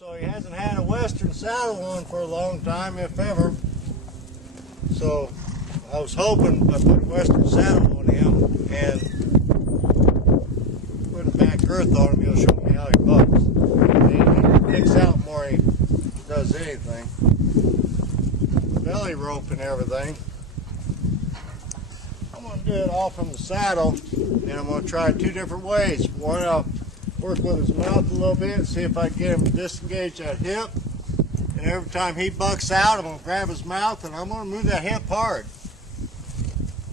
So he hasn't had a Western saddle on for a long time, if ever. So I was hoping by putting a Western saddle on him and putting back girth on him, he'll show me how he bucks. He kicks out more than he does anything. Belly rope and everything. I'm going to do it all from the saddle, and I'm going to try 2 different ways. One, I'll work with his mouth a little bit, see if I can get him to disengage that hip. And every time he bucks out, I'm going to grab his mouth and I'm going to move that hip hard.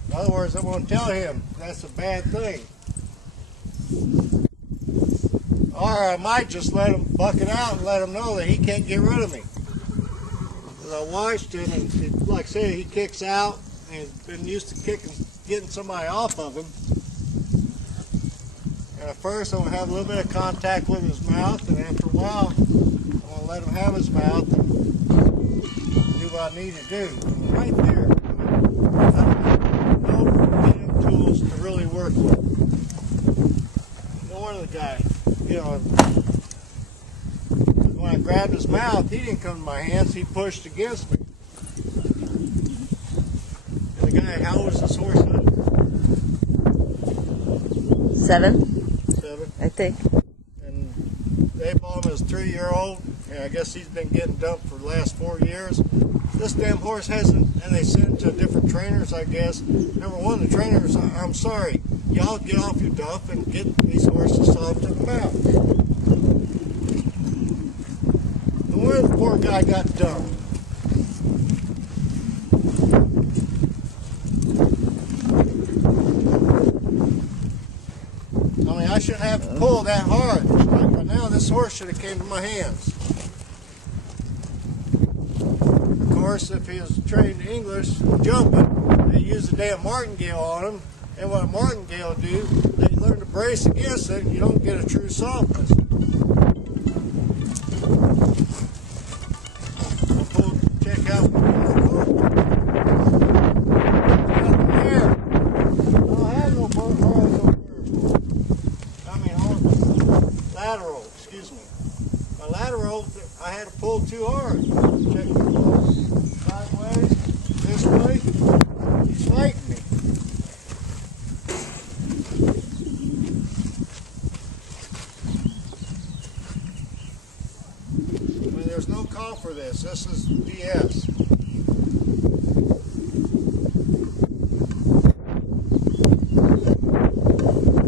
In other words, I'm going to tell him that's a bad thing. Or I might just let him buck it out and let him know that he can't get rid of me. Because I watched him, and like I say, he kicks out and he's been used to getting somebody off of him. And at first I'm going to have a little bit of contact with his mouth, and after a while I'm going to let him have his mouth and do what I need to do. Right there, I have no damn tools to really work with. No wonder the guy, you know, when I grabbed his mouth, he didn't come to my hands, he pushed against me. And the guy, how old is this horse? 7. I think. And they bought him as a 3-year-old, and I guess he's been getting dumped for the last 4 years. This damn horse hasn't, and they sent it to different trainers, I guess. Number one, the trainers, I'm sorry, y'all get off your duff and get these horses off to the mouth. And where the poor guy got dumped? I mean, I shouldn't have to pull that hard. Right by now, this horse should have came to my hands. Of course, if he was trained English jumping, they use the damn martingale on him. And what a martingale do, they learn to brace against it, and you don't get a true softness. I'll pull, check out the lateral, excuse me. My lateral, I had to pull too hard. Check it sideways, this way. He's fighting me. I mean, there's no call for this. This is BS.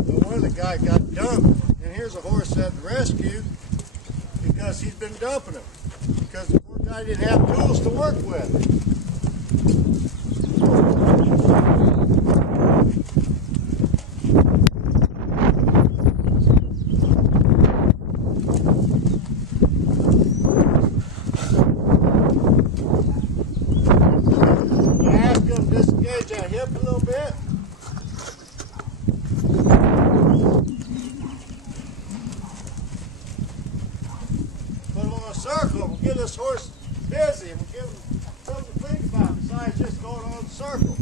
No wonder the guy got dumped. And here's a horse at the rescue because he's been dumping him. Because the poor guy didn't have tools to work with. I asked him to disengage that hip a little bit. Circle, we'll get this horse busy and we'll give him something to think about besides just going on the circle.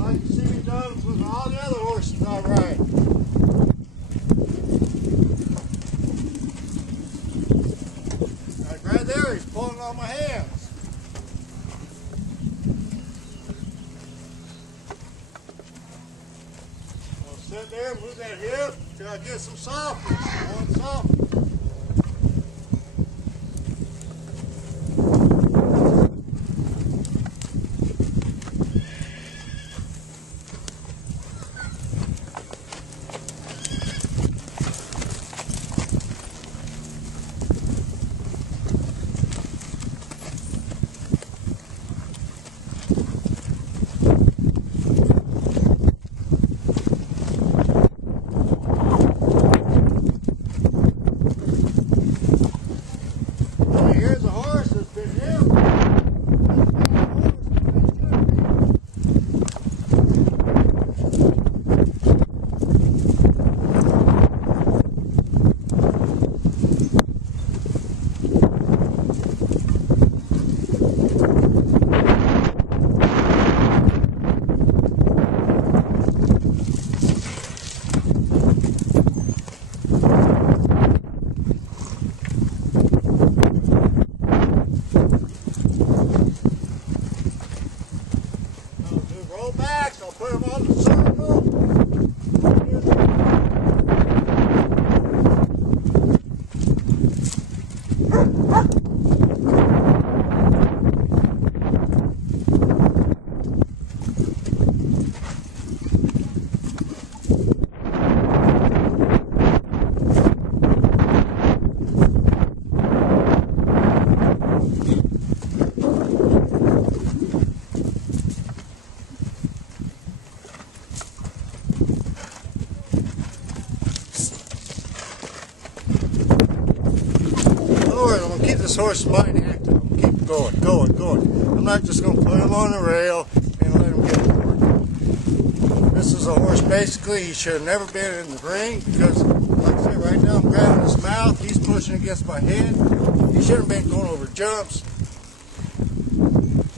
Like you see me done with all the other horses I ride. Like right there, he's pulling on my hands. Sit there, move that hip till I get some softness. I want softness. around the circle. Keep this horse mind active. I'm gonna keep going. I'm not just gonna put him on the rail and let him get bored. This is a horse basically he should have never been in the ring because, like I said, right now I'm grabbing his mouth. He's pushing against my head. He shouldn't have been going over jumps.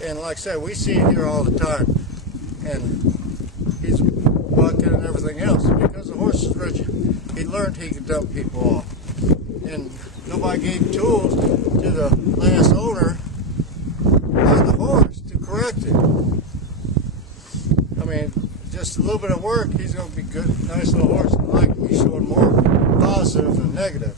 And like I said, we see it here all the time. And he's bucking and everything else because the horse is rigid. He learned he could dump people off. And nobody gave tools to the last owner or the horse to correct it. I mean, just a little bit of work, he's going to be good, nice little horse. I like him. He's showing more positive than negative.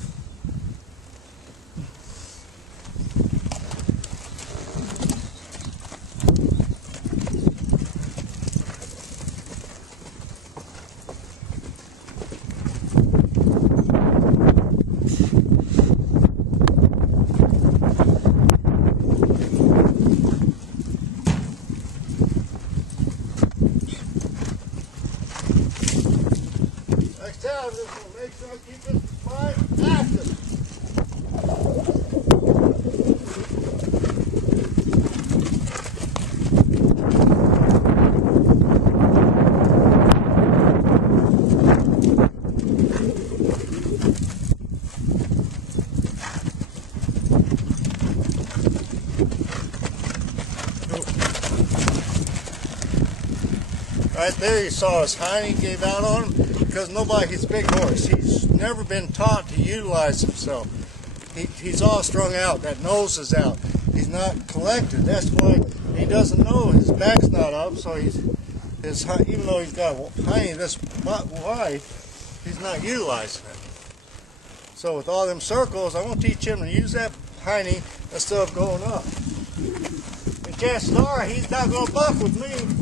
I'm just going to make sure I keep this mind active. Right there you saw his hind he gave out on him. Because he's a big horse. He's never been taught to utilize himself. He's all strung out. That nose is out. He's not collected. That's why he doesn't know. His back's not up, so even though he's got a hiney this wide, he's not utilizing it. So with all them circles, I'm going to teach him to use that hiney instead of going up. And chances are he's not going to buck with me.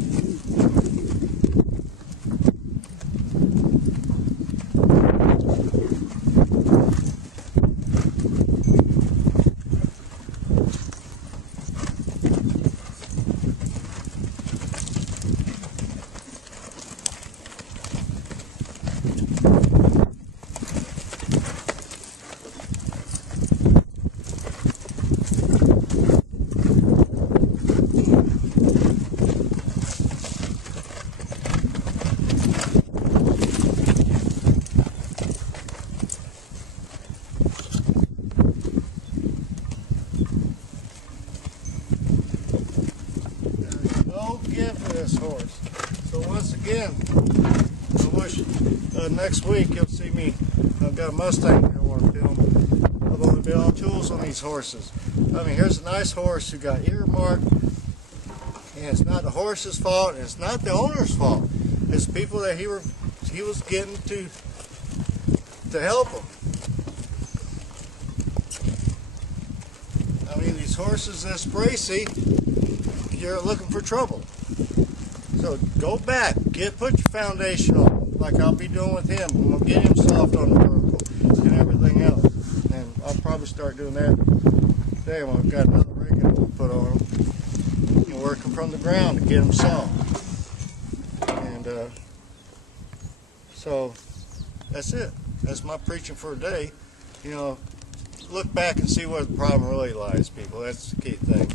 This horse. So once again, I wish next week you'll see me. I've got a Mustang I want to film. I'm going to build all tools on these horses. I mean, here's a nice horse who got earmarked, and it's not the horse's fault, and it's not the owner's fault. It's people that he was getting to help him. I mean, these horses that's bracy, you're looking for trouble. So go back, put your foundation on, like I'll be doing with him. I'm gonna get him soft on the vertical and everything else, and I'll probably start doing that today when I've got another rig to put on him and working from the ground to get him soft. And so that's it. That's my preaching for today. You know, look back and see where the problem really lies, people. That's the key thing.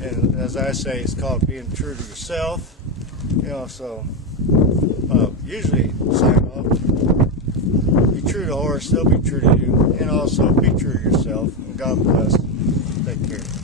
And as I say, it's called being true to yourself. You know, so usually sign off. Be true to the horse, they'll be true to you, and also be true to yourself. And God bless. Take care.